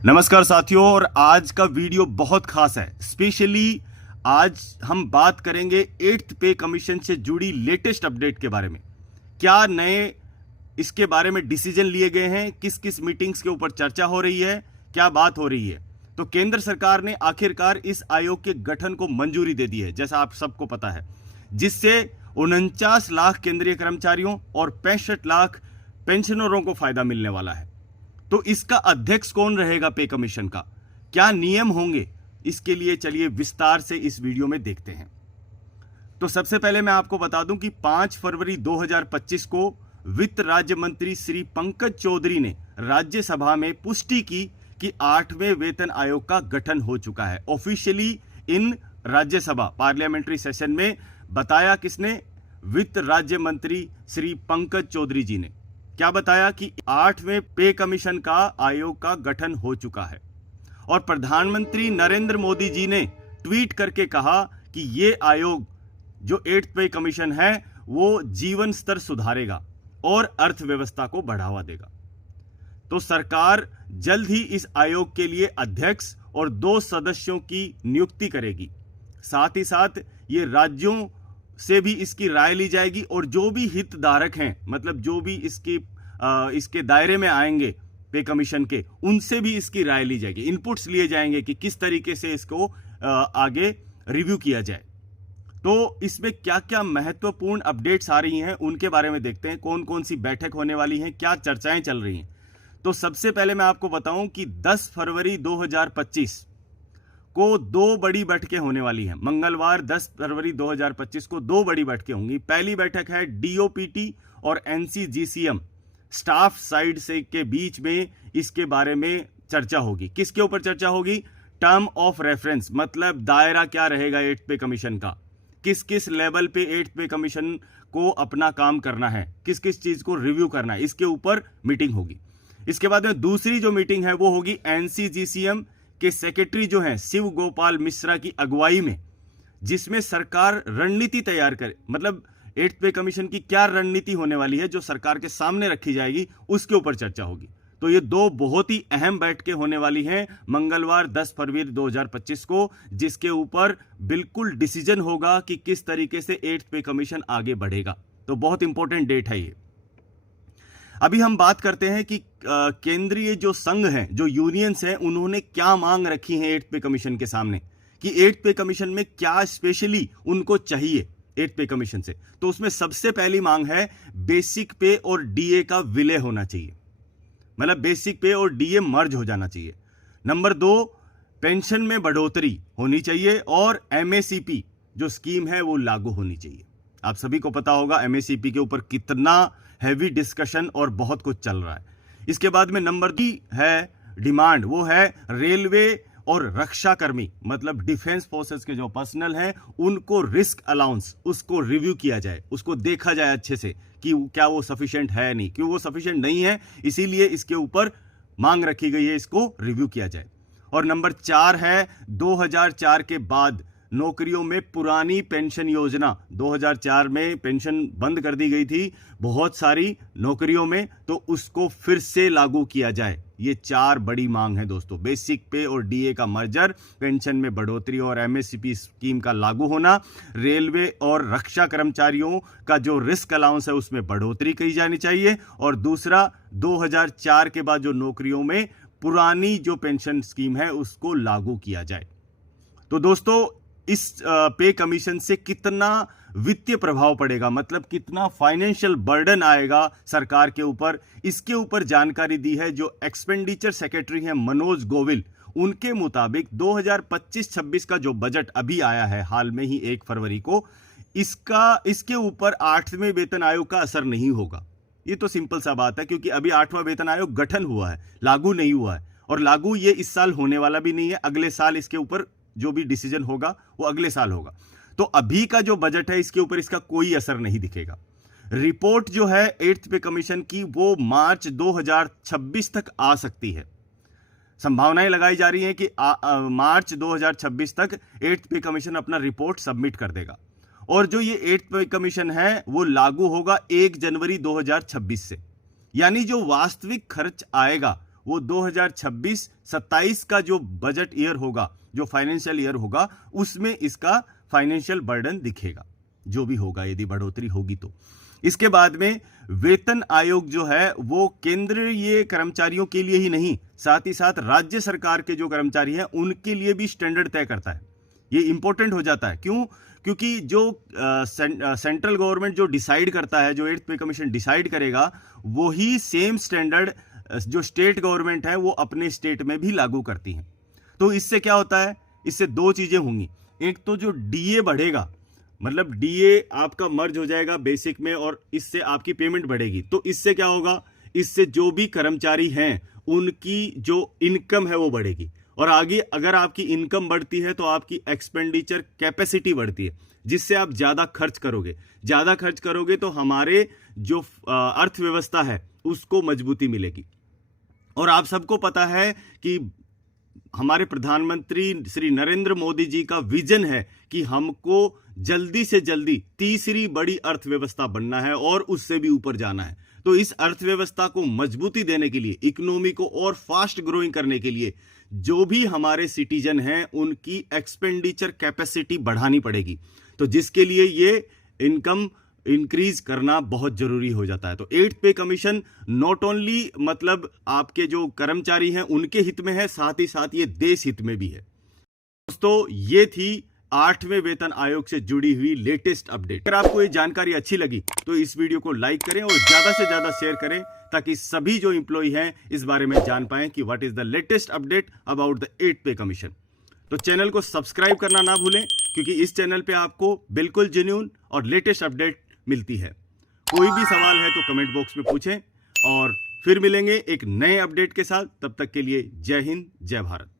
नमस्कार साथियों, और आज का वीडियो बहुत खास है। स्पेशली आज हम बात करेंगे 8th पे कमीशन से जुड़ी लेटेस्ट अपडेट के बारे में। क्या नए इसके बारे में डिसीजन लिए गए हैं, किस किस मीटिंग्स के ऊपर चर्चा हो रही है, क्या बात हो रही है। तो केंद्र सरकार ने आखिरकार इस आयोग के गठन को मंजूरी दे दी है, जैसा आप सबको पता है, जिससे 49 लाख केंद्रीय कर्मचारियों और 65 लाख पेंशनरों को फायदा मिलने वाला है। तो इसका अध्यक्ष कौन रहेगा पे कमीशन का, क्या नियम होंगे, इसके लिए चलिए विस्तार से इस वीडियो में देखते हैं। तो सबसे पहले मैं आपको बता दूं कि 5 फरवरी 2025 को वित्त राज्य मंत्री श्री पंकज चौधरी ने राज्यसभा में पुष्टि की कि 8वें वेतन आयोग का गठन हो चुका है। ऑफिशियली इन राज्यसभा पार्लियामेंट्री सेशन में बताया किसने? वित्त राज्य मंत्री श्री पंकज चौधरी जी ने क्या बताया कि 8वें पे कमीशन का आयोग का गठन हो चुका है। और प्रधानमंत्री नरेंद्र मोदी जी ने ट्वीट करके कहा कि ये आयोग जो 8th पे कमीशन है वो जीवन स्तर सुधारेगा और अर्थव्यवस्था को बढ़ावा देगा। तो सरकार जल्द ही इस आयोग के लिए अध्यक्ष और 2 सदस्यों की नियुक्ति करेगी। साथ ही साथ ये राज्यों से भी इसकी राय ली जाएगी और जो भी हितधारक हैं, मतलब जो भी इसके दायरे में आएंगे पे कमीशन के, उनसे भी इसकी राय ली जाएगी, इनपुट्स लिए जाएंगे कि किस तरीके से इसको आगे रिव्यू किया जाए। तो इसमें क्या क्या महत्वपूर्ण अपडेट्स आ रही हैं उनके बारे में देखते हैं। कौन कौन सी बैठक होने वाली हैं, क्या चर्चाएं चल रही हैं। तो सबसे पहले मैं आपको बताऊं कि 10 फरवरी 2025 को 2 बड़ी बैठकें होने वाली हैं। मंगलवार 10 फरवरी 2025 को 2 बड़ी बैठकें होंगी। पहली बैठक है डीओपीटी और एनसीजीसीएम स्टाफ साइड से के बीच में, इसके बारे में चर्चा होगी। किसके ऊपर चर्चा होगी? टर्म ऑफ रेफरेंस, मतलब दायरा क्या रहेगा 8th पे कमीशन का, किस किस लेवल पे 8th पे कमीशन को अपना काम करना है, किस किस चीज को रिव्यू करना है, इसके ऊपर मीटिंग होगी। इसके बाद में दूसरी जो मीटिंग है वो होगी एनसीजीसीएम के सेक्रेटरी जो हैं शिव गोपाल मिश्रा की अगुवाई में, जिसमें सरकार रणनीति तैयार करे, मतलब 8th पे कमीशन की क्या रणनीति होने वाली है जो सरकार के सामने रखी जाएगी, उसके ऊपर चर्चा होगी। तो ये 2 बहुत ही अहम बैठकें होने वाली हैं मंगलवार 10 फरवरी 2025 को, जिसके ऊपर बिल्कुल डिसीजन होगा कि किस तरीके से 8th पे कमीशन आगे बढ़ेगा। तो बहुत इंपॉर्टेंट डेट है ये। अभी हम बात करते हैं कि केंद्रीय जो संघ हैं, जो यूनियंस हैं, उन्होंने क्या मांग रखी है 8th पे कमीशन के सामने, कि 8th पे कमीशन में क्या स्पेशली उनको चाहिए 8th पे कमीशन से। तो उसमें सबसे पहली मांग है बेसिक पे और डीए का विलय होना चाहिए, मतलब बेसिक पे और डीए मर्ज हो जाना चाहिए। नंबर 2, पेंशन में बढ़ोतरी होनी चाहिए और एमएसीपी जो स्कीम है वो लागू होनी चाहिए। आप सभी को पता होगा एमएसीपी के ऊपर कितना हैवी डिस्कशन और बहुत कुछ चल रहा है। इसके बाद में नंबर 3 है डिमांड, वो है रेलवे और रक्षा कर्मी, मतलब डिफेंस फोर्सेस के जो पर्सनल हैं, उनको रिस्क अलाउंस, उसको रिव्यू किया जाए, उसको देखा जाए अच्छे से कि क्या वो सफिशिएंट है, नहीं, क्यों वो सफिशिएंट नहीं है, इसीलिए इसके ऊपर मांग रखी गई है, इसको रिव्यू किया जाए। और नंबर 4 है 2004 के बाद नौकरियों में पुरानी पेंशन योजना, 2004 में पेंशन बंद कर दी गई थी बहुत सारी नौकरियों में, तो उसको फिर से लागू किया जाए। ये 4 बड़ी मांग है दोस्तों। बेसिक पे और डीए का मर्जर, पेंशन में बढ़ोतरी और एमएससीपी स्कीम का लागू होना, रेलवे और रक्षा कर्मचारियों का जो रिस्क अलाउंस है उसमें बढ़ोतरी की जानी चाहिए, और दूसरा 2004 के बाद जो नौकरियों में पुरानी जो पेंशन स्कीम है उसको लागू किया जाए। तो दोस्तों इस पे कमीशन से कितना वित्तीय प्रभाव पड़ेगा, मतलब कितना फाइनेंशियल बर्डन आएगा सरकार के ऊपर, इसके ऊपर जानकारी दी है जो एक्सपेंडिचर सेक्रेटरी हैं मनोज गोविल। उनके मुताबिक 2025-26 का जो बजट अभी आया है हाल में ही 1 फरवरी को, इसके ऊपर 8वें वेतन आयोग का असर नहीं होगा। ये तो सिंपल सा बात है, क्योंकि अभी 8वां वेतन आयोग गठन हुआ है, लागू नहीं हुआ है, और लागू ये इस साल होने वाला भी नहीं है। अगले साल इसके ऊपर जो भी डिसीजन होगा वो अगले साल होगा। तो अभी का जो बजट है इसके ऊपर इसका कोई असर नहीं दिखेगा। रिपोर्ट जो है 8th पे कमीशन की वो मार्च 2026 तक आ सकती है। संभावनाएं लगाई जा रही हैं कि मार्च 2026 तक 8th पे कमीशन अपना रिपोर्ट सबमिट कर देगा, और जो ये 8th पे कमीशन है वो लागू होगा 1 जनवरी 2026 से। यानी जो वास्तविक खर्च आएगा वो 2026-27 का जो बजट ईयर होगा, जो फाइनेंशियल ईयर होगा, उसमें इसका फाइनेंशियल बर्डन दिखेगा, जो भी होगा, यदि बढ़ोतरी होगी तो। इसके बाद में वेतन आयोग जो है वो केंद्रीय कर्मचारियों के लिए ही नहीं, साथ ही साथ राज्य सरकार के जो कर्मचारी हैं उनके लिए भी स्टैंडर्ड तय करता है। ये इंपॉर्टेंट हो जाता है, क्यों? क्योंकि जो सेंट्रल गवर्नमेंट जो डिसाइड करता है, जो 8th पे कमीशन डिसाइड करेगा, वही सेम स्टैंडर्ड जो स्टेट गवर्नमेंट है वो अपने स्टेट में भी लागू करती हैं। तो इससे क्या होता है? इससे दो चीजें होंगी। एक तो जो डीए बढ़ेगा, मतलब डीए आपका मर्ज हो जाएगा बेसिक में और इससे आपकी पेमेंट बढ़ेगी। तो इससे क्या होगा? इससे जो भी कर्मचारी हैं उनकी जो इनकम है वो बढ़ेगी, और आगे अगर आपकी इनकम बढ़ती है तो आपकी एक्सपेंडिचर कैपेसिटी बढ़ती है, जिससे आप ज्यादा खर्च करोगे। ज्यादा खर्च करोगे तो हमारे जो अर्थव्यवस्था है उसको मजबूती मिलेगी। और आप सबको पता है कि हमारे प्रधानमंत्री श्री नरेंद्र मोदी जी का विजन है कि हमको जल्दी से जल्दी तीसरी बड़ी अर्थव्यवस्था बनना है और उससे भी ऊपर जाना है। तो इस अर्थव्यवस्था को मजबूती देने के लिए, इकोनॉमी को और फास्ट ग्रोइंग करने के लिए जो भी हमारे सिटीजन हैं उनकी एक्सपेंडिचर कैपेसिटी बढ़ानी पड़ेगी। तो जिसके लिए ये इनकम इंक्रीज करना बहुत जरूरी हो जाता है। तो 8th पे कमीशन नॉट ओनली मतलब आपके जो कर्मचारी हैं उनके हित में है, साथ ही साथ ये देश हित में भी है। दोस्तों, ये थी 8वें वेतन आयोग से जुड़ी हुई लेटेस्ट अपडेट। अगर आपको ये जानकारी अच्छी लगी तो इस वीडियो को लाइक करें और ज्यादा से ज्यादा शेयर करें, ताकि सभी जो इंप्लॉई हैं इस बारे में जान पाएं कि what is the latest update about the 8th पे कमीशन। तो चैनल को सब्सक्राइब करना ना भूलें, क्योंकि इस चैनल पे आपको बिल्कुल जेन्युइन और लेटेस्ट अपडेट मिलती है। कोई भी सवाल है तो कमेंट बॉक्स में पूछें, और फिर मिलेंगे एक नए अपडेट के साथ। तब तक के लिए जय हिंद, जय भारत।